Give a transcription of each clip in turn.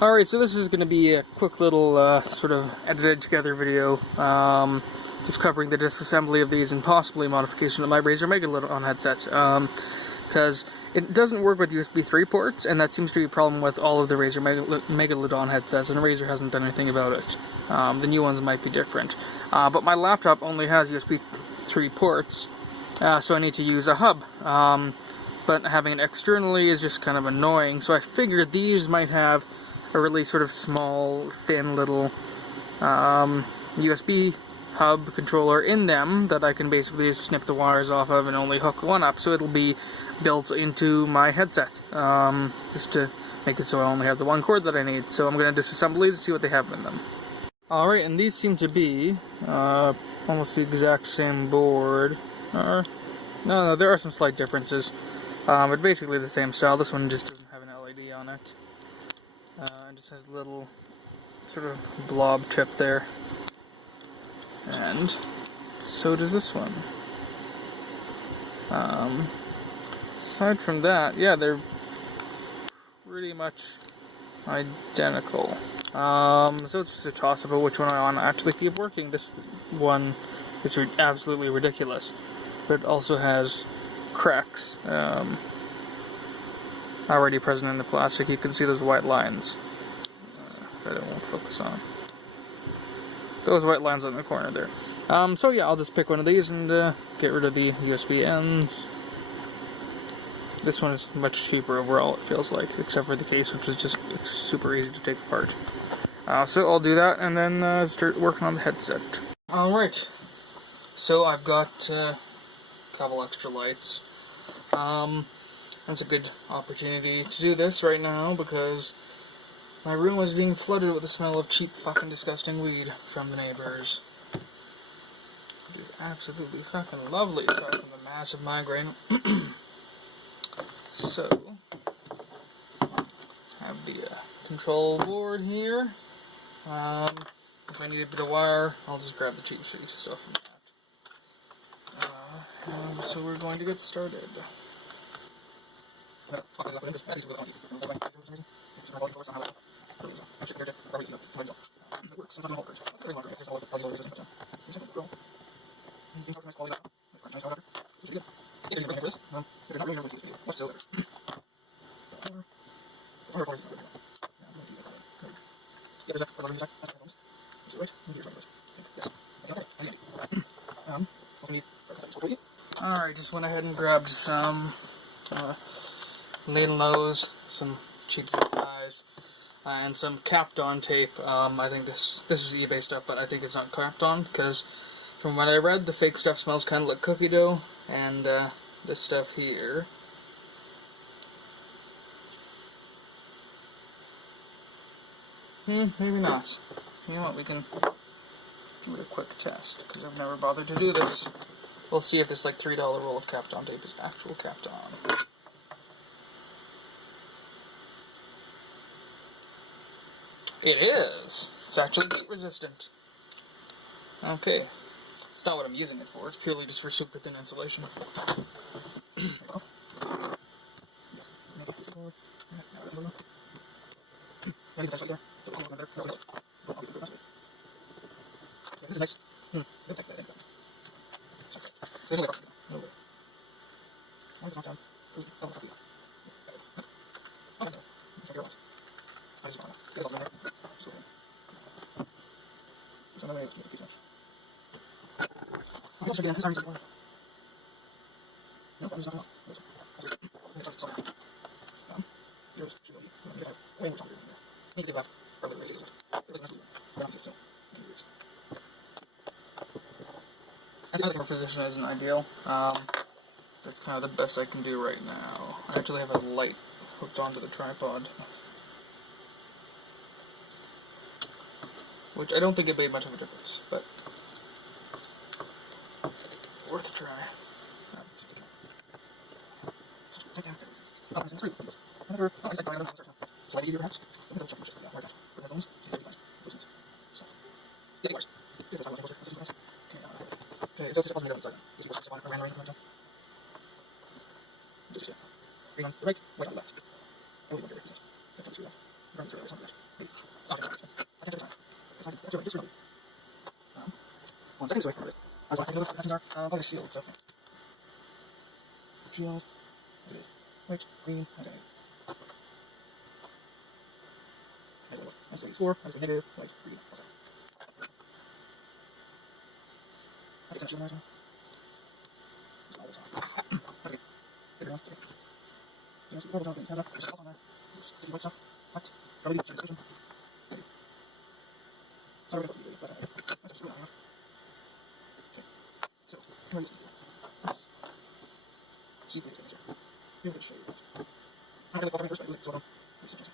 Alright, so this is going to be a quick little sort of edited together video, just covering the disassembly of these and possibly modification of my Razer Megalodon headset, because it doesn't work with USB 3 ports, and that seems to be a problem with all of the Razer Megalodon headsets, and Razer hasn't done anything about it. The new ones might be different. But my laptop only has USB 3 ports, so I need to use a hub. But having it externally is just kind of annoying, so I figured these might have a really sort of small, thin little USB hub controller in them that I can basically just snip the wires off of and only hook one up, so it'll be built into my headset, just to make it so I only have the one cord that I need. So I'm going to disassemble these to see what they have in them. Alright, and these seem to be almost the exact same board. No, there are some slight differences, but basically the same style. This one just doesn't have an LED on it. It just has a little sort of blob tip there. And so does this one. Aside from that, yeah, they're pretty much identical. So it's just a toss-up of which one I want to actually keep working. This one is absolutely ridiculous, but it also has cracks already present in the plastic. You can see those white lines that it won't focus on. Those white lines on the corner there. So yeah, I'll just pick one of these and get rid of the USB ends. This one is much cheaper overall, it feels like, except for the case, which is just super easy to take apart. So I'll do that and then start working on the headset. Alright, so I've got a couple extra lights. That's a good opportunity to do this right now because my room is being flooded with the smell of cheap fucking disgusting weed from the neighbors. It is absolutely fucking lovely, aside from the massive migraine. So, have the control board here. If I need a bit of wire, I'll just grab the cheap shitty stuff from that. So we're going to get started. Alright, just went ahead and grabbed some needle nose, some cheap zip ties, and some Kapton tape. I think this is eBay stuff, but I think it's not Kapton, because from what I read, the fake stuff smells kind of like cookie dough, and this stuff here. Maybe not. You know what, we can do a quick test, because I've never bothered to do this. We'll see if this like $3 roll of Kapton tape is actual Kapton. It is! It's actually heat resistant. Okay. It's not what I'm using it for, it's purely just for super thin insulation. This is nice. And the other position isn't ideal. That's kind of the best I can do right now. I actually have a light hooked onto the tripod, which I don't think it made much of a difference, but worth a try. Green on the right, white on the left. 1 second, so I was watching the are like a shield, so shield, white, green, okay. That's 4, that's negative, white, green, okay. Okay, shield right now. Okay, good enough. Just double down, hands up, just also on there. Just white stuff. What? Probably the description. Sorry, that's just good enough. Okay, so, here it is. Let's see what it's here. Here it show you. I'm going to go first, but so let's just.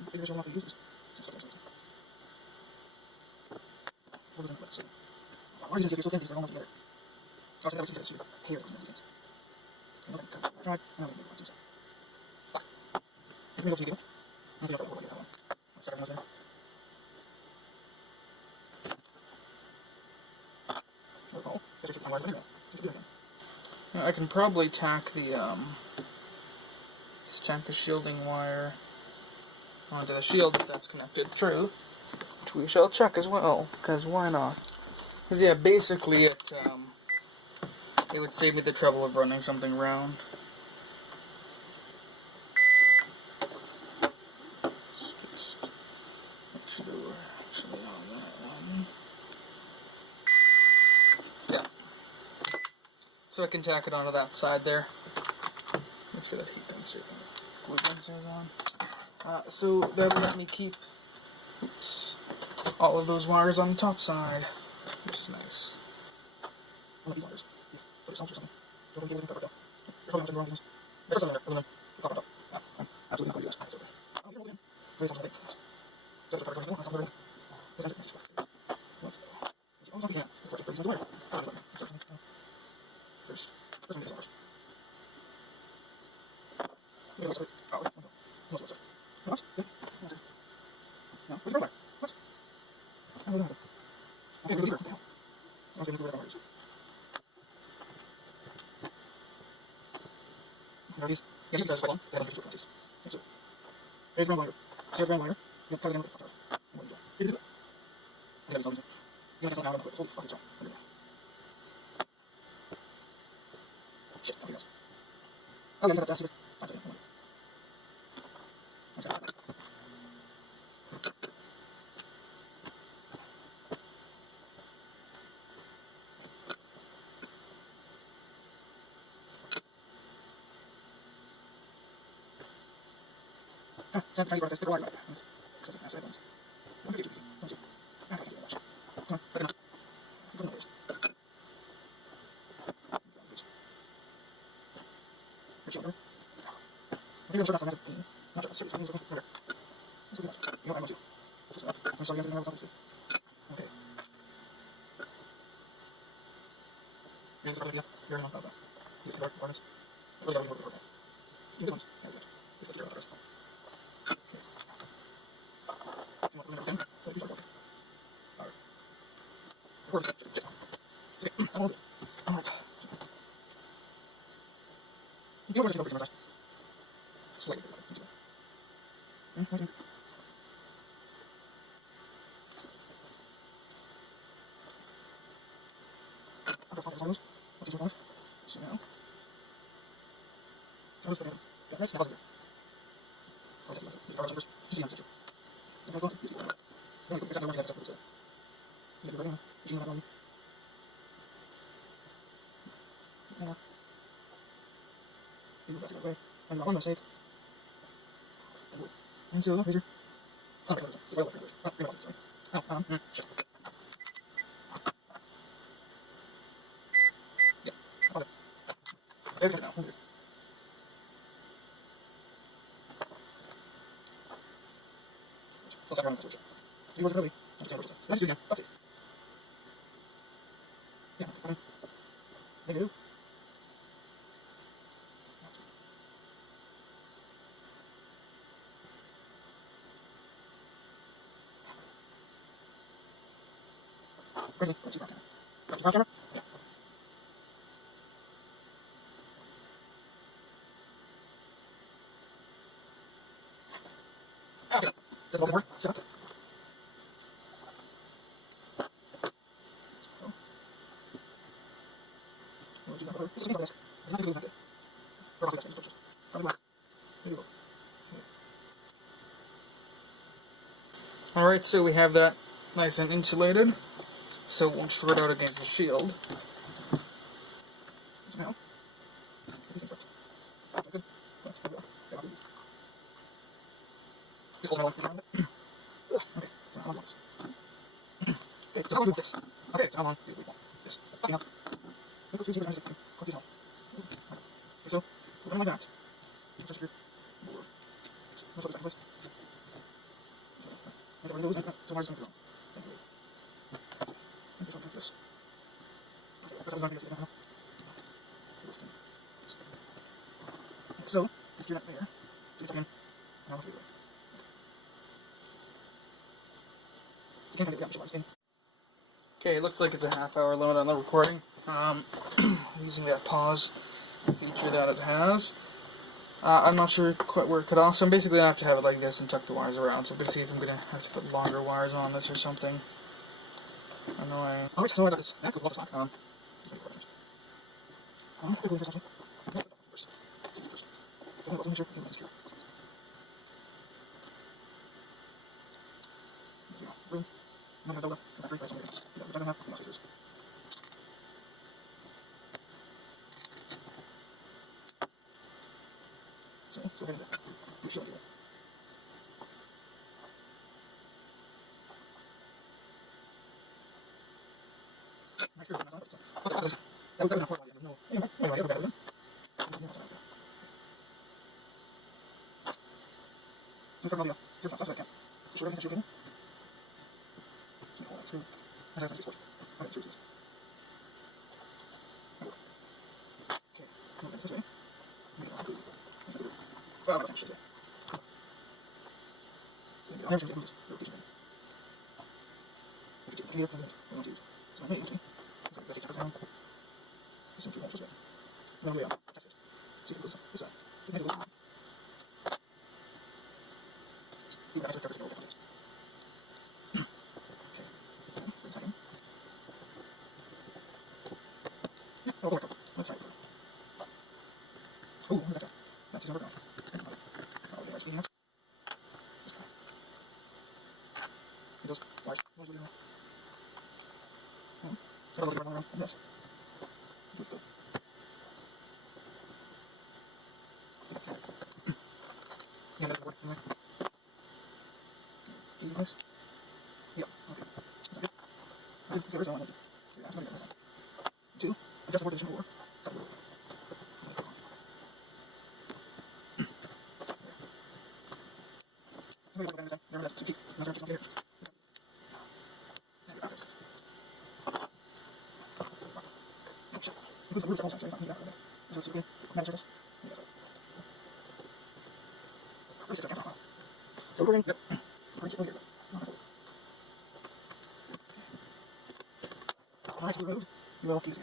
Okay, here's what I use. So, why is it so thin? They're almost together. So I got to see here. Things. I tried. I don't know. Fuck. It's me go to you. Let's see if I can get that one. Let's set it there. I can probably tack the shielding wire onto the shield if that's connected through, which we shall check as well, because why not? Because yeah, basically it would save me the trouble of running something round. Just make sure we're actually on that one. Yeah. So I can tack it onto that side there. Make sure that heat gun glue gun is on. So that will let me keep all of those wires on the top side, which is nice. One of these wires for yourself or something. Don't give it a cover though. There's probably nothing wrong with this. There's something there, aluminum. It's copper top. Yeah, I'm absolutely not going to do this. It's over. Oh, you're holding in. Please don't think. So there's a copper top. I'm covering. Let's go. Oh, something can't. It's for the wire. First. First one gets ours. What? What? Yeah. No, where's the robot? What? I don't know. Okay, we'll go here. I'll see if we can work on ours. These are quite long. I don't think it's working. Okay, so there's ground wire. See the ground wire? You plug it in with the cutter. You do it. Okay, it's always you want to tell now, holy fuck, it's on. Shit, nothing else. Okay, so that's it. 5 seconds. Okay. Sometimes you stick a wire like that. That's something else. Don't forget you. Don't you? I can't do that much. Come on, that's enough. Go on, boys. Here's your order. I think I'm sure that's not sure. Let's see. Okay. Let's do this. You know what I want to do. Just up. I'm sorry, I have something to do. Okay. You're in the you're not about that. These are dark ones. Really got to work the program. You good ones. Yeah, good. These are the others. Okay. So what was everything? What did you start working? Alright. Works. Okay. I'm all good. Alright. You can overtake the slightly good. Okay. I'll focus on those. What's your life? So now. So let's go. Yeah, that's positive. Oh, that's positive. Just first. Just the answer. If I go, you see what I got. So I'm going to go. It's not you can go right now. You see what I got. Yeah. You go back that way. And one mistake. And so, Razer. Oh, wait, sorry. Oh, sorry. Oh, shit. Yeah. Pause it. There's it now. Let's run the solution. You work early. Let's do it again. That's it. Yeah. Negative. Ready? Let's do that. Ready for camera? Yeah. Okay. 1 Okay, that's a little more. So. Alright, so we have that nice and insulated, so it won't shred out against the shield. Now, just hold it on. Okay, so how long is this? Okay, so how long do this? Okay, so how long do we want this? Okay, now, so, we're going like that. Just your board. That's what it's like. So, I'm going to go. So, why is it going to go? Like this. So, let's do that there. So, again, now let's do it. Okay, it looks like it's a half-hour limit on the recording. Using that pause feature that it has. I'm not sure quite where it cut off, so I'm basically going to have to have it like this and tuck the wires around. So I'm going to see if I'm going to have to put longer wires on this or something. Annoying. Alright, so I got this. That could be lots of slack. So we're going to show you. Oh, that's it. That's just overgrown. Those wires. Where's the yes. Let's go. Yeah, that's work from there. Easy this? Yeah, okay. That's good. Good. So there's one. Two. Adjust the position for. So we're going to right to the road, you will keep it.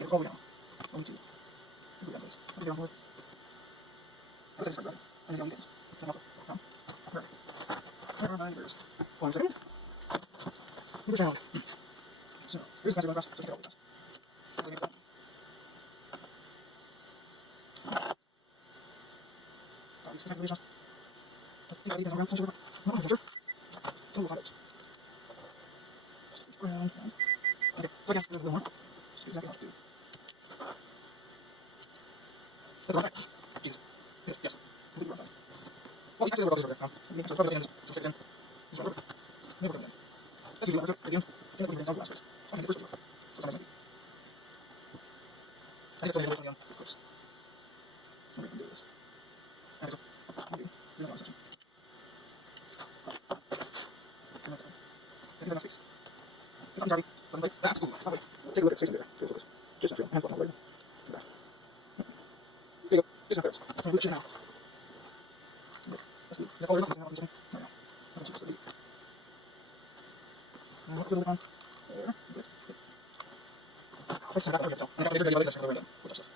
It's all we know. 1, 2. We got this. What is on board? Let's start running. And he's on games. Come. Perfect. There are 9 birds. 1 second. Move this around. So, here's the guys who go across. Just get all the guys. These second regions. You guys around. So we'll find out. Ground. Okay, so again, there's a little more. Just do exactly what to do. That's the wrong side. Jesus. Yes. Completely wrong side. Well, actually, we're all over there now. So probably at the end, just fix in. Just rub it. Maybe we're going to end. That's usually what happens at the end. It's like we can install the last bits. Okay, the first one. So sometimes I think it's only the way it's on the clips. So we can do this. Okay, so maybe do that one section. There's enough space. It's not charging. Like that. Ooh, stop it. Take a look at space in there. Go focus. Just not your hands on the laser. There you go. Just not fails. I'm going to now. That's good. That's all there is. Right now. That's just easy. And look a little bit on. There. Good. Let's set that out here. I'm going to get ready to go right down. We'll touch this.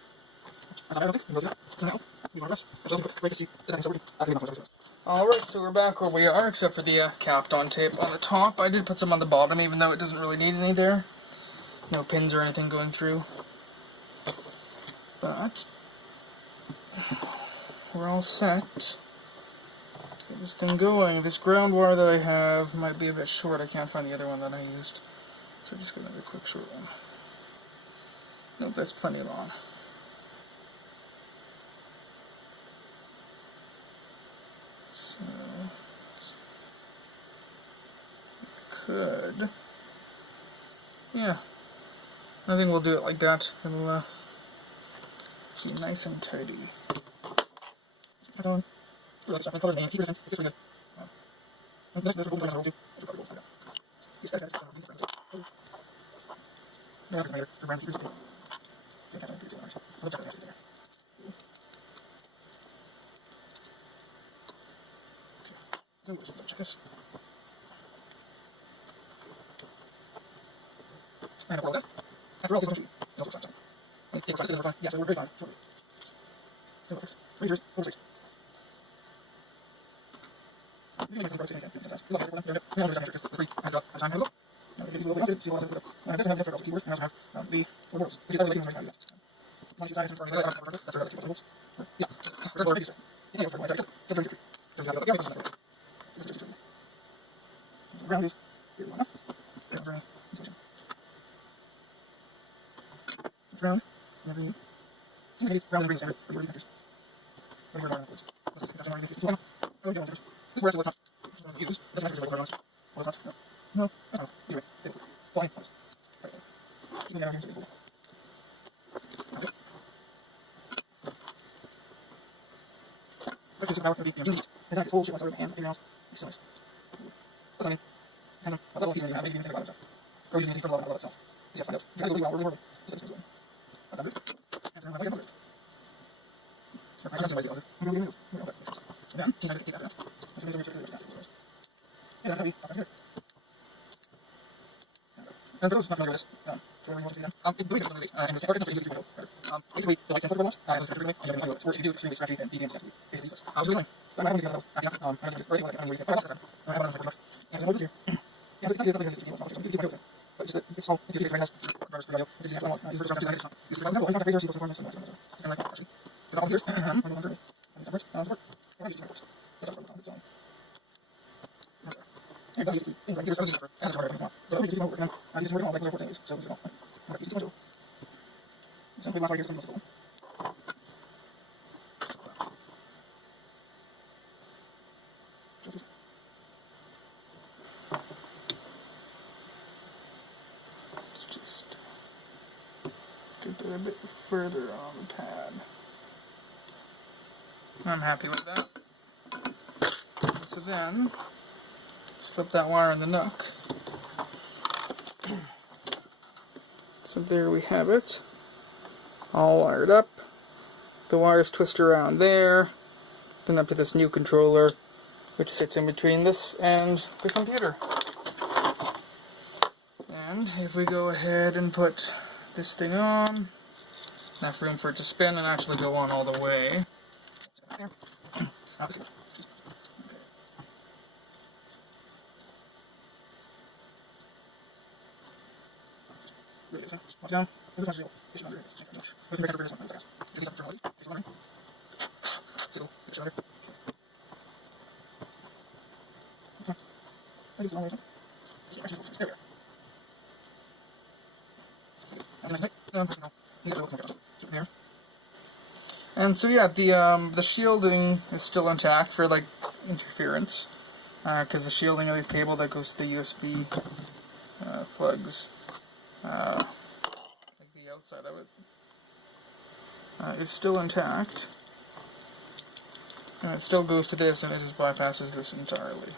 That's not bad, okay? You can go do that. So now, we want this. I'll just break it to see that I can still work. I'll leave it on so Alright, so we're back where we are, except for the capped on tape on the top. I did put some on the bottom, even though it doesn't really need any there. No pins or anything going through. But we're all set to get this thing going. This ground wire that I have might be a bit short. I can't find the other one that I used. So just get another quick short one. Nope, that's plenty long. So, could. Yeah. I think we'll do it like that. It'll be nice and tidy. After all, this is yeah, so we're very fine. Razors, over 6. Round, never round and green standard for your factors. This is where it's not. Use. That's nice because it's not. No. That's not. You're right. Flying points. Right. Keep me out here so you okay. Purchase of power can be unique. It's not whole shit myself in my hands and everything else. It's so nice. That's not it. A level of heating maybe even think about stuff. So using anything for the level itself. You have to find out. You're really well, really well. So it's doing. That's it. And then I get it. So I don't know why then, change to keep that. So make sure yeah, that'll be here. And for those not familiar with this, doing this and it's important to use basically, the light sensor ones, it's extremely, and you have or if you do extremely scratchy, then DVM is actually basically useless. I was doing, so I'm not using those, I'm going to use vertical, I'm going to use it, I'm going to use it, and there's here. Yeah, so it's not something that's used to do but just it's all, it's usually has drivers for video, it's usually has one, use for something use for no, I'm not Razer, use for something like that, actually. The problem here is, I'm going to do separate, support, or I use 2 networks. That's what I'm doing. And I use it, and here's everything for, and it's hard to find. So I use it working on, I use it working on like things, so it's all, I'm going to use it to so we last 5 years from school. Let's just get that a bit further on the pad. I'm happy with that. So then, slip that wire in the nook. So there we have it, all wired up. The wires twist around there, then up to this new controller, which sits in between this and the computer. And if we go ahead and put this thing on, enough room for it to spin and actually go on all the way. Walk down. This is actually this is this is the one. This is the one. This is one. So, this other. Okay. I guess one way. There we are. That's nice. You guys are there. And so yeah, the shielding is still intact for like interference, because the shielding of the cable that goes to the USB plugs. Like the outside of it is still intact, and it still goes to this, and it just bypasses this entirely.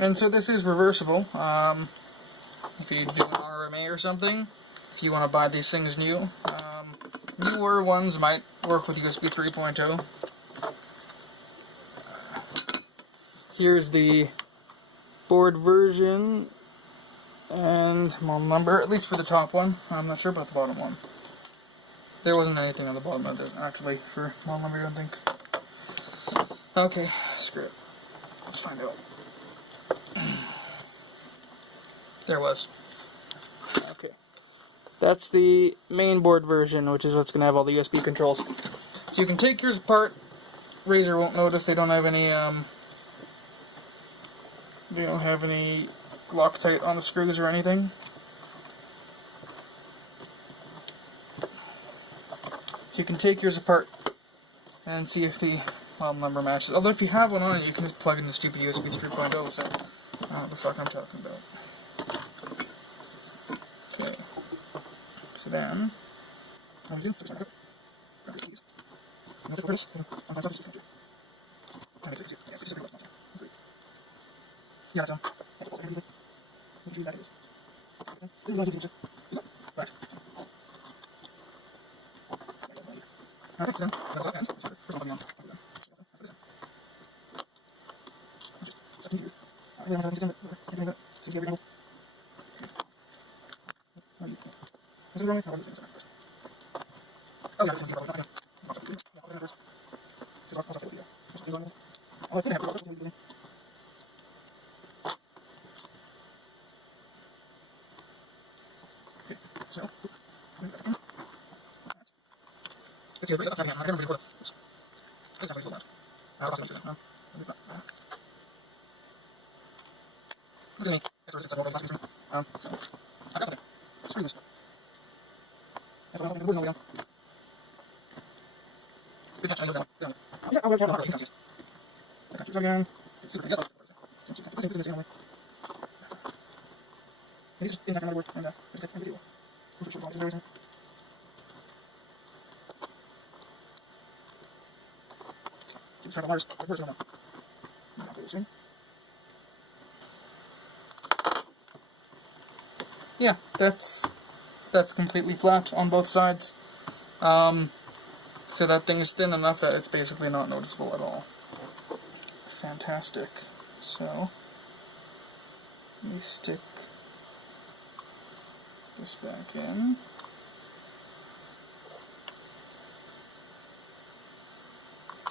And so this is reversible. if you do an RMA or something, if you want to buy these things new. Newer ones might work with USB 3.0. Here's the board version and model number, at least for the top one. I'm not sure about the bottom one. There wasn't anything on the bottom of it, actually, for model number, I don't think. Okay, screw it. Let's find out. There was. Okay. That's the main board version, which is what's going to have all the USB controls. So you can take yours apart. Razer won't notice. They don't have any Loctite on the screws or anything. So you can take yours apart and see if the model number matches. Although if you have one on it, you can just plug in the stupid USB 3.0, so I don't know what the fuck I'm talking about. Okay. So then, what do we do? Yeah, John. That is. Right. Okay, so then, that's all hands. First one, on. Oh, yeah, this is okay. So, it's here, that's not again. I can't remember before. It's actually still not. I'll also do that. Look at me. It's sort of last piece. So, I got something. Screws. That's what I'm going to do. Good catch, I know that one. I'll let you know. I got you again. It's super. Yes, I'll He's just in that kind of work and it's a video. Which is everything. Keep trying to wires. Where's one? Yeah, that's completely flat on both sides. So that thing is thin enough that it's basically not noticeable at all. Fantastic. So let me stick this back in.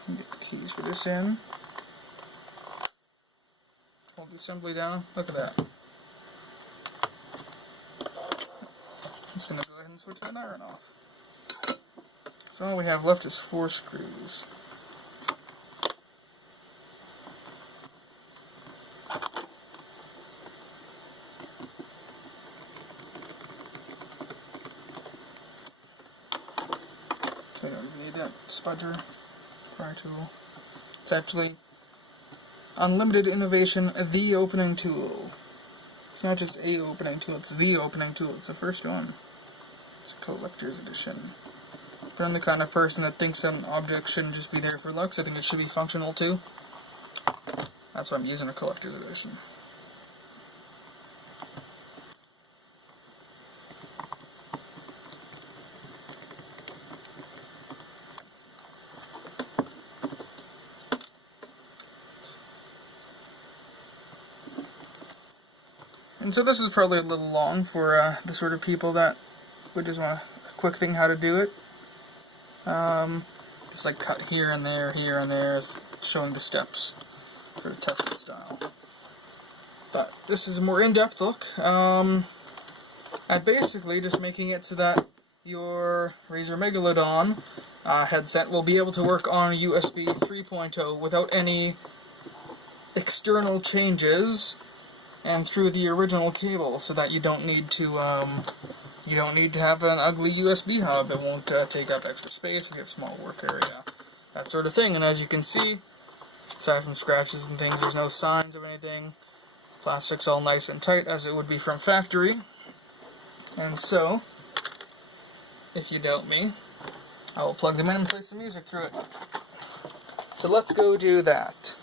And get the keys for this in. Hold the assembly down. Look at that. I'm just going to go ahead and switch that iron off. So all we have left is 4 screws. So I don't need that spudger, pry tool. It's actually Unlimited Innovation, the opening tool. It's not just a opening tool, it's the opening tool. It's the first one. It's a collector's edition. If I'm the kind of person that thinks an object shouldn't just be there for looks, I think it should be functional too. That's why I'm using a collector's edition. And so this is probably a little long for the sort of people that would just want a quick thing how to do it. Just like cut here and there, showing the steps for testing style. But this is a more in-depth look at basically just making it so that your Razer Megalodon headset will be able to work on USB 3.0 without any external changes and through the original cable, so that you don't need to have an ugly USB hub. It won't take up extra space if you have small work area, that sort of thing. And as you can see, aside from scratches and things, there's no signs of anything. Plastic's all nice and tight, as it would be from factory. And so, if you doubt me, I will plug them in and play some music through it. So let's go do that.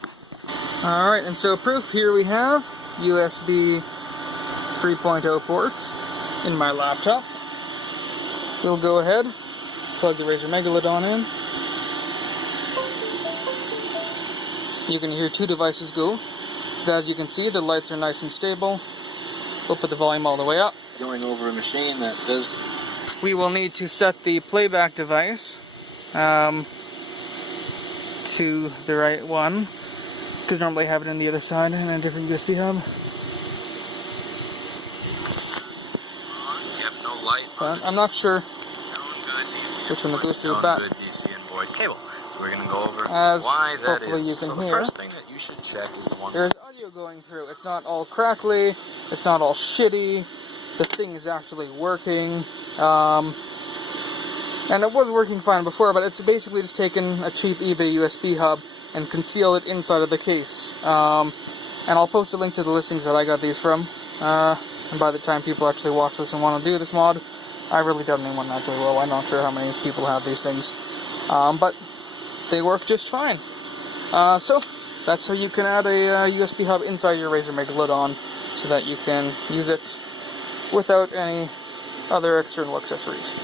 Alright, and so proof, here we have USB 3.0 ports in my laptop. We'll go ahead, plug the Razer Megalodon in. You can hear two devices go. As you can see, the lights are nice and stable. We'll put the volume all the way up. Going over a machine that does... We will need to set the playback device to the right one, because normally I have it on the other side in a different USB hub. Yep, no light. I'm not sure which one that goes through the back. Good DC and void cable. So we're going to go over As why that hopefully is. you can so the hear, first thing that you should check is the one... There's audio going through. It's not all crackly. It's not all shitty. The thing is actually working. And it was working fine before, but it's basically just taken a cheap eBay USB hub and concealed it inside of the case. And I'll post a link to the listings that I got these from. And by the time people actually watch this and want to do this mod, I really doubt anyone actually will. I'm not sure how many people have these things. But they work just fine. So that's how you can add a USB hub inside your Razer Megalodon so that you can use it without any other external accessories.